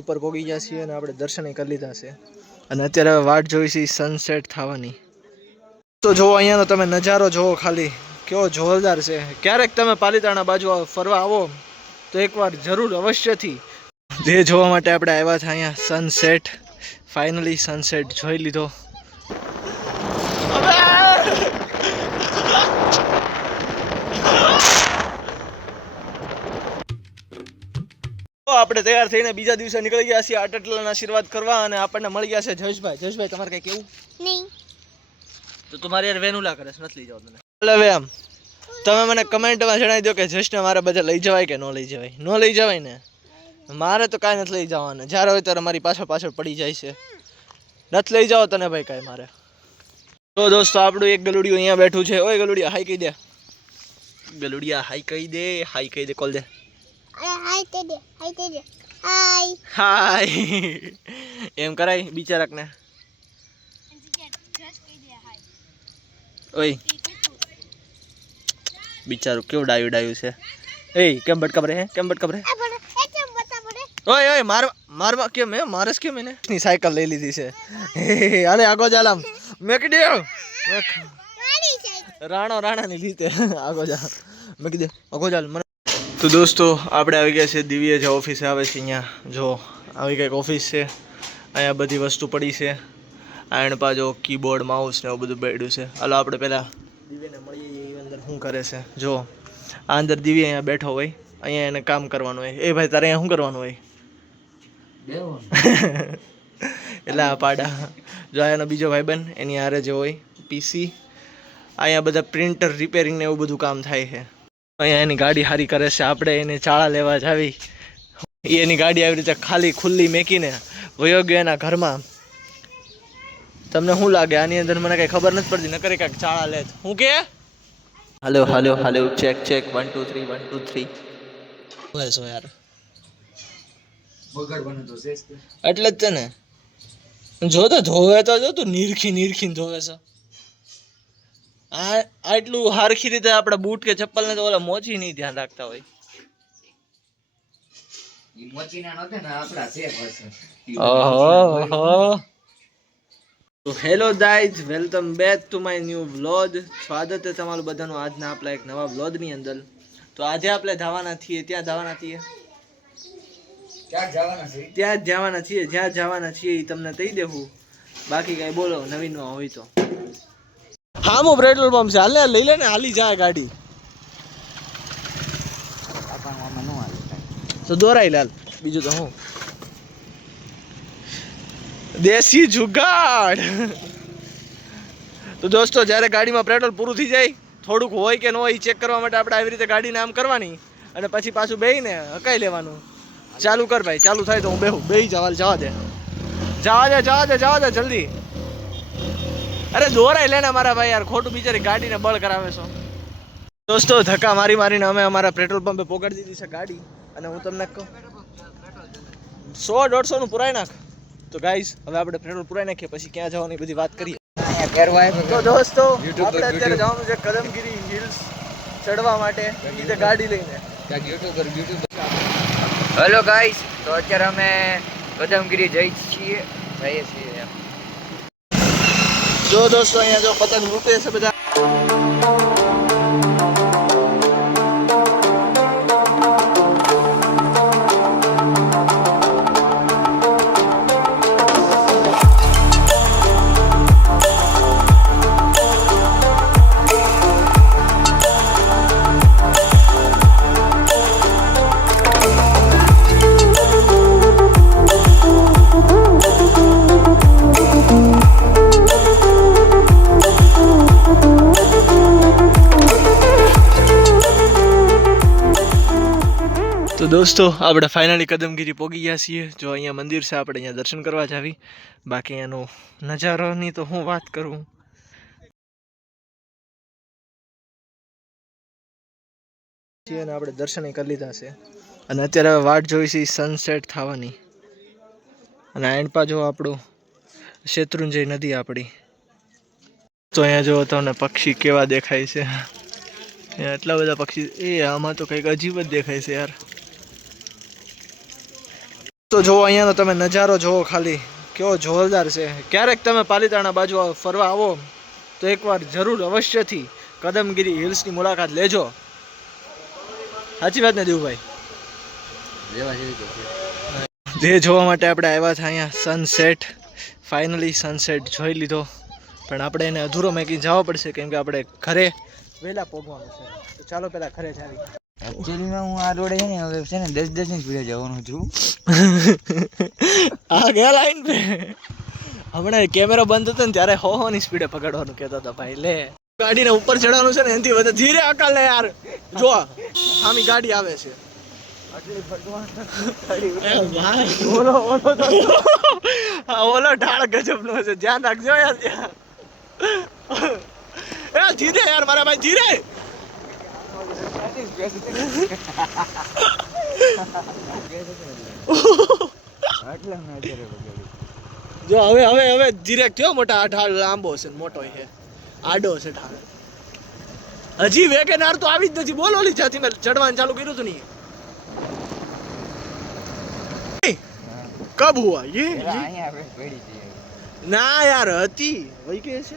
ઉપર પોગી ગયા છીએ અને આપણે દર્શન કરી લીધા છે. અને અત્યારે વાટ જોઈ છે સનસેટ થવાની. તો જુઓ અહીંયાનો તમે નજારો જુઓ ખાલી. કેવો જોરદાર છે. ક્યારેક તમે પાલીતાણા બાજુ ફરવા આવો, તો એકવાર જરૂર અવશ્યથી જે જોવા માટે આપણે આવ્યા હતા અહીંયા સનસેટ ફાઇનલી સનસેટ જોઈ લીધો તો આપણે તૈયાર થઈને બીજા દિવસે નીકળી ગયા છીએ આટટલાના આશીર્વાદ કરવા અને આપણને મળી ગયા છે જયેશભાઈ. જયેશભાઈ તમારે કઈ કેવું? નહીં. તો તમારે યાર વેનુલા કરે છે નથી લઈ જાવ તને. એટલે હવે આમ. તમે મને કમેન્ટમાં જણાવી દો કે જયેશને મારે બધા લઈ જવાય કે ન લઈ જવાય? ન લઈ જવાય ને? મારે તો કાંઈ નથી લઈ જવાના. જ્યારે હોય ત્યારે મારી પાછળ પાછળ પડી જાય છે. નથી લઈ જાઓ તને ભાઈ કાંઈ મારે. તો દોસ્તો આપણું એક ગલુડિયું અહીંયા બેઠું છે. ઓય ગલુડિયા હાઈ કહી દે. ગલુડિયા હાઈ કહી દે હાઈ કહી દે કોલ દે. હાય તે દે હાય તે દે હાય હાય એમ કરાય બિચારાકને. ઓય. બિચારું કેવું ડાયું ડાયું છે. એય કેમ બટકા ભરે હે? કેમ બટકા ભરે? આ બડે એ કેમ બતા બડે ઓય ઓય માર મારવા કેમ હે? મારસ કેમ એને? ની સાયકલ લઈ લીધી છે. હે, હાલે આગો ચાલ આમ. મેં કીધે ગાડી છે રાણો રાણાની લીધે આગો જા. મેં કીધે આગો ચાલ મને તો દોસ્તો આપણે આવી ગયા છે દિવ્ય જે ઓફિસે આવે છે અહીંયા. જો આવી કંઈક ઓફિસ છે. અહીંયા બધી વસ્તુ પડી છે. આયણ પાજો કીબોર્ડ માઉસ ને એવું બધું બેડ્યું છે. હાલો આપણે પહેલાં દિવ્યને મળીએ એ અંદર શું કરે છે. જો આ અંદર દિવ્ય અહીંયા બેઠો હોય. અહીંયા એને કામ કરવાનું હોય. એ ભાઈ તારે અહીંયા શું કરવાનું હોય? એટલે આ પાડા. જો એનો બીજો બન એની હારે જે હોય પીસી અહીંયા બધા પ્રિન્ટર રિપેરિંગ ને એવું બધું કામ થાય છે. અહીંયા એની ગાડી હારી કરે છે. આપણે એને ચાળા લેવા જાવી એની ગાડી આવી રીતે ખાલી ખુલ્લી મેકીને વયો ગયો એના ઘરમાં. તમને શું લાગે? આની અંદર મને કઈ ખબર નથી પડતી. નકરી કાંઈક ચાળા લે હું કે? Hello hello hello check check one two three one two three બસ યાર. એટલે જ છે ને. જો તો ધોવે તો જો તું નીરખી નીરખી ધોવે છે. આ આટલું હારખી રીતે આપણે બૂટ કે ચપ્પલ ને તો ઓલા મોચી નહીં ધ્યાન રાખતા હોય. તો hello guys welcome back to my new vlog. સ્વાગત છે તમારું બધાનું આજના આપણા એક નવા વ્લોગની અંદર. તો આજે આપણે જવાના છીએ ત્યાં જવાના છીએ? ત્યાં જવાના છીએ જ્યાં જવાના છીએ એ તમને કહી દેવું. બાકી કઈ બોલો નવીનમાં હોય તો. હા મો પેટ્રોલ પંપ છે. હાલે, લઈ લે ને, હાલી જાય ગાડી. તો દોરાઈ લાલ. બીજું તો હું? દેશી જુગાડ. તો દોસ્તો, જ્યારે ગાડીમાં પેટ્રોલ પૂરું થઈ જાય, થોડુંક હોય કે ન હોય ચેક કરવા માટે આપણે આવી રીતે ગાડીને આમ કરવાની. અને પછી પાછું બેહીને હકાઈ લેવાનું. ચાલુ કર ભાઈ, ચાલુ થાય તો હું બેહું. બેહી જવા જવા દે. જવા દે જવા દે જવા દે, જલ્દી. અરે દોરાઈ લેને મારા ભાઈ યાર ખોટું બિચારી ગાડીને બળ કરાવે છો. દોસ્તો ધક્કા મારી મારીને અમે અમારા પેટ્રોલ પંપે પોગાડી દીધી છે ગાડી અને હું તમને કહું સો દોઢસો નું પુરાઈ નાખ. તો ગાઈઝ હવે આપણે પેટ્રોલ પુરાઈ નાખીએ પછી ક્યાં જવાની બધી વાત કરીએ. તો દોસ્તો આપણે અત્યારે જવાનું છે કદમગીરી હિલ્સ ચડવા માટે એ ગાડી લઈને. હેલો ગાઈસ તો અત્યારે અમે કદમગીરી જઈ છીએ જઈએ છીએ. જો દોસ્તો અહીંયા જો પતંગ લૂંટે છે બધા. દોસ્તો, આપણે ફાઇનલી કદમગીરી પોગી ગયા છીએ. જો અહીંયા મંદિર છે, આપણે અહીંયા દર્શન કરવા જાવી બાકી એનો નજારોની તો હું વાત કરું. છીએ અને આપણે દર્શન કરી લીધા છે. અને અત્યારે હવે વાટ જોઈ છે સનસેટ થવાની. અને એન્ડ જો આપણું શેત્રુંજય નદી આપણી. તો અહીંયા જો તમને પક્ષી કેવા દેખાય છે. એટલા બધા પક્ષી, એ આમાં તો કંઈક અજીબ જ દેખાય છે યાર. તો જુઓ, અહીંયાનો તમે નજારો જુઓ ખાલી. કેવો જોરદાર છે. ક્યારેક તમે પાલીતાણા બાજુ ફરવા આવો, તો એકવાર જરૂર અવશ્યથી કદમગીરી હિલ્સની મુલાકાત લેજો. સાચી વાત ને, દેવુભાઈ. જે જોવા માટે આપણે આવ્યા હતા અહીંયા સનસેટ ફાઇનલી સનસેટ જોઈ લીધો. પણ આપણે એને અધૂરો મેકી જવા પડશે, કેમ કે આપણે ઘરે વહેલા પહોંચવાનું છે. તો ચાલો પહેલાં ઘરે જ આવી એકચ્યુઅલીમાં હું આ રોડે છે ને હવે છે ને દસ દસની સ્પીડે જવાનું છું. આ ગયા લાઈન પે? હમણાં કેમેરો બંધ હતો ને ત્યારે હો હો ની સ્પીડે પકડવાનું કહેતો હતો ભાઈ લે. ગાડીને ઉપર ચડવાનું છે ને એનાથી વધે. ધીરે અકલ લે યાર. જો આમી ગાડી આવે છે. ઓલો ઢાળ ગજબ નો ઢાળ ગજબનો છે. ધ્યાન રાખજો યાર ધીરે યાર મારા ભાઈ ધીરે એટલે મેં અત્યારે પકડ્યું. જો હવે હવે હવે ધીરે થયો મોટા આ લાંબો છે મોટો છે. આડો છે ઠાળ હજી વેગેનાર તો આવી જ નથી. બોલો ઓલી જાતી મેં ચડવાનું ચાલુ કર્યું હતું નહીં કબ હુઆ? યે ના યાર હતી. વહી કે છે?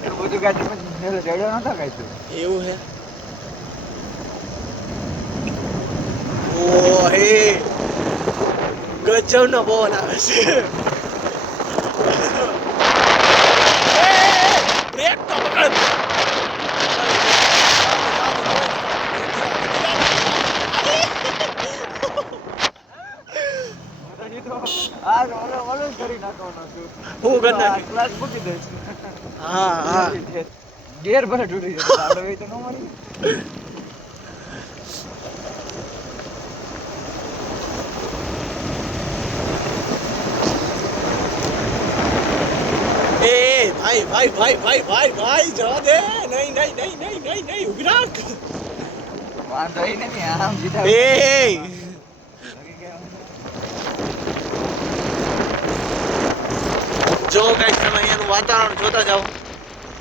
બધું કાંઈ ચડ્યો નતો કાંઈ એવું હે? ઓ હે. ગજબ નો બોલ આવે છે. બ્રેક તો પકડ. હું કરી નાખવાનો છું. હું કરી નાખી? હા હા ગેર ભરે તૂટી જતો આપણે તો ન મળી એ એ, ભાઈ ભાઈ ભાઈ ભાઈ ભાઈ ભાઈ જવા દે નહીં નહીં નહીં નહીં નહીં નહીં ઊભી રાખ વાંધો ઈ આમ સીધા એ એ. લગી ગયા. જો કઈ તમે વાતાવરણ જોતા જાઓ.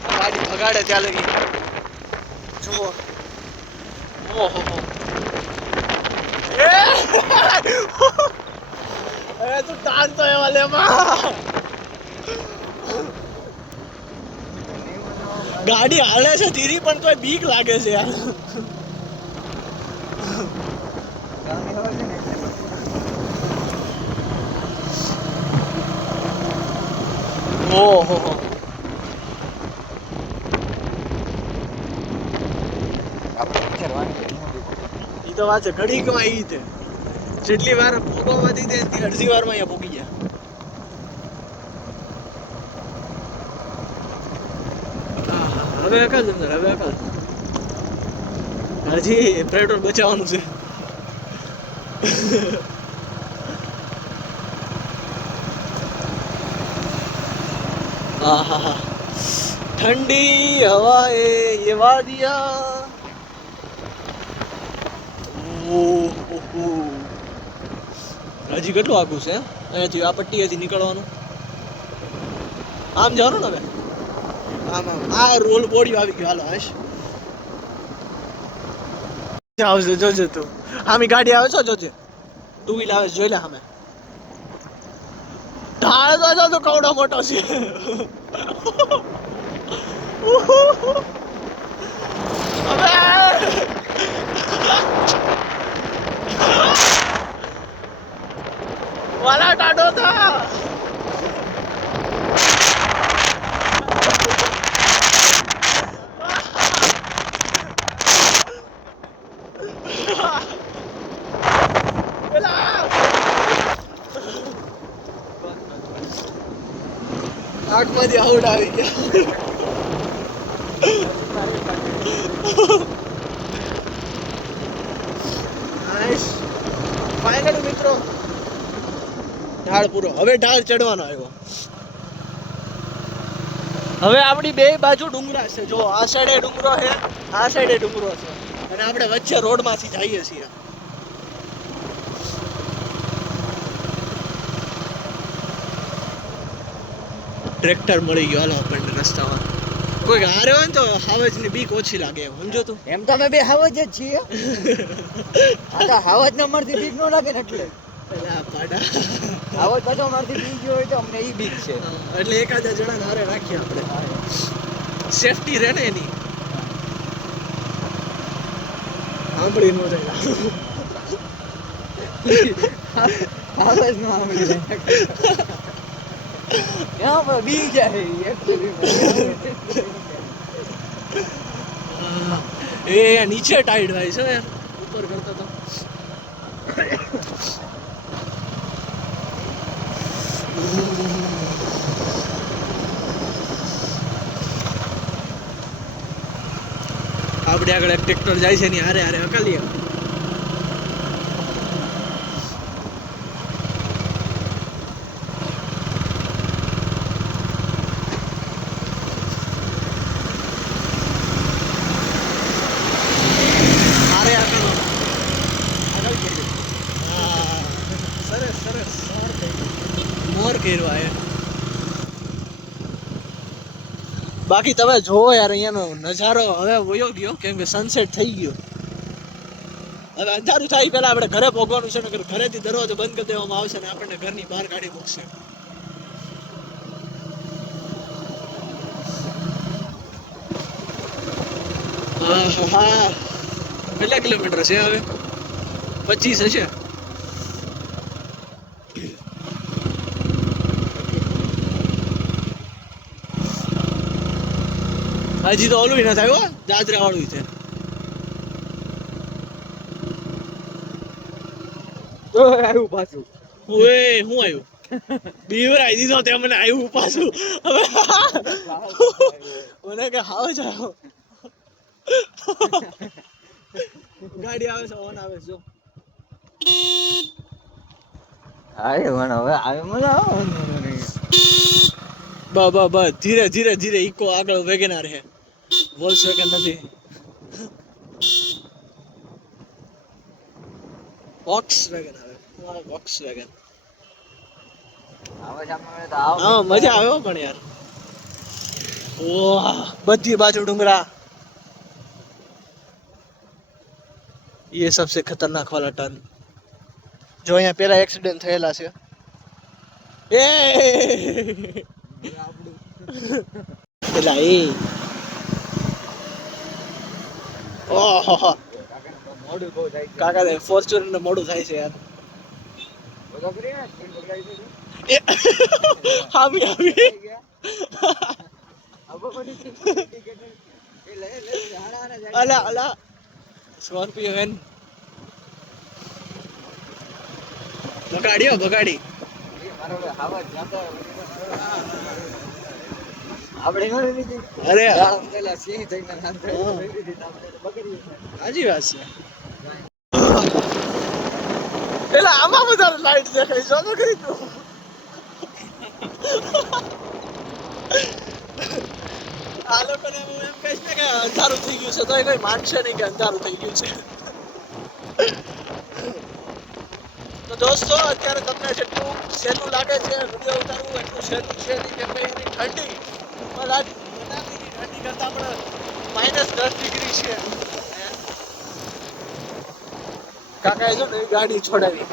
ગાડી ભગાડે ત્યાં લગી. જુઓ. ઓહો એ! તું ટાણતો એવા લેમાં ગાડી હાલે છે, ધીરી, પણ તોય બીક લાગે છે યાર ગામની હવા છે ને એટલે ઓહો. ઈ તો વાત છે, ઘડીકમાં ઈ છે જેટલી વાર ભોગવવાથી તે અડધી વારમાં અહીંયા ભોગી ગયા. હવે અકલ અંદર, હવે અકલ હજી પેટ્રોલ બચાવવાનું છે. આહા ઠંડી હવાએ એવા દિયા. ઓહો હજી કેટલું આગું છે અહીંયાથી આ પટ્ટી હજી નીકળવાનું. આમ જવાનું ને હવે. આમ આમ. આ રોલ બોડી આવી ગયો. હાલો, હશ. આવશે જોજે તું. આમી ગાડી આવે છો, જોજે. ટુ વ્હીલ આવે જોઈ લે સામે. ઢાળ તો જો તો કવડો મોટો છે. હવે વાલા ટાડો થા. આંખમાંથી આઉટ આવી ગયા. ફાઇનલી મિત્રો. ઢાળ પૂરો. હવે ઢાળ ચડવાનો આવ્યો. હવે આપણી બે બાજુ ડુંગરા છે. જો આ સાઈડે ડુંગરો છે, આ સાઈડે ડુંગરો છે. અને આપણે વચ્ચે રોડમાંથી જઈએ છીએ. ટ્રેક્ટર મળી ગયો. હાલો આપણને રસ્તામાં. કોઈ હારે હોય ને તો હાવજની બીક ઓછી લાગે સમજો તું. એમ તો અમે બે હાવજ જ છીએ. આ તો હાવજ ના મળતી બીક ન લાગે ને એટલે. હાવજ પાછો મળતી બીક ગયો હોય તો અમને એ બીક છે. એટલે એકાદા જણા હારે રાખીએ આપણે. સેફટી રહે ને એની. સાંભળી ન જાય. હાવજ નો આમલી યા પર બી જાય એ નીચે ટાઈડ થાય છે યાર. ઉપર કરતા તો. આપણે આગળ એક ટ્રેક્ટર જાય છે ને હારે હારે હકાલીએ હારે હકાલો હા સરસ મોર કર્યો એ. બાકી તમે જોવો યાર, અહીંયાનો નજારો હવે વયો ગયો, કેમ કે સનસેટ થઈ ગયો. હવે અંધારું થાય, પહેલા આપણે ઘરે પહોંચવાનું છે, નકર ઘરેથી દરવાજો બંધ કરી દેવામાં આવશે ને આપણને ઘરની બહાર કાઢી મૂકશે. હા કેટલા કિલોમીટર છે હવે? પચીસ હશે? હજી તો ઓલું નથી થાય દાદરા વાળું છે. આવ્યું પાછું. ઓએ હું આવ્યું? બીવરાઈ દીધો તે મને આવ્યું પાછું. હવે મને કે હાવ જ આવ્યો ગાડી આવે છે ઓન આવે છે જો. આવે પણ હવે આવે મજા આવે બ બ બ ધીરે ધીરે ધીરે ઈકો આગળ વેગેનાર છે વોલ્સ વેગન નથી વોક્સ વેગન આવે વોક્સ વેગન આવે સામે તો આવ હા મજા આવે હો પણ યાર વાહ બધી બાજુ ડુંગરા ये सबसे खतरनाक वाला टर्न जो અહીંયા પેલા એક્સિડન્ટ થયેલા છે એ પેલા એ ઓહો. મોડું બહુ થાય કાકા ને ફોર્ચ્યુનર ને મોડું થાય છે યાર. બધો કરી ને સ્પીડ છે હામી હામી. ટિકિટ એ લે લે હાડા હાડા અલા અલા. Scorpio van. બગાડ્યો બગાડી મારો હવે જાતો અરે આમ પેલા સિંહ થઈને નામ થઈ હા. તો આપણે તો બગડી ગયું. સાચી વાત છે. પેલા આમાં વધારે લાઈટ દેખાય જો તો આ લોકોને હું એમ કહીશ ને કે અંધારું થઈ ગયું છે તો એ કઈ માનશે નહીં કે અંધારું થઈ ગયું છે. તો દોસ્તો અત્યારે તમને જેટલું સહેલું લાગે છે વીડિયો ઉતારવું એટલું સહેલું છે નહીં કેમ કે ઠંડી. માઇનસ દસ ડિગ્રી છે. કાકાએ જો નવી ગાડી છોડાવી.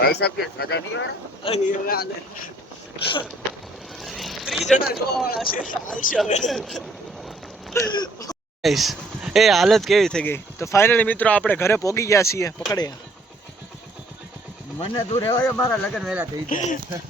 અહીં હવે હાલે ત્રીસ જણા જોવાવાળા છે. હાલશે હવે. Guys, એ હાલત કેવી થઈ ગઈ? તો ફાઇનલી મિત્રો આપણે ઘરે પહોંચી ગયા છીએ. પકડે મને તું રહેવાય મારા લગ્ન વહેલા થઈ ગયા.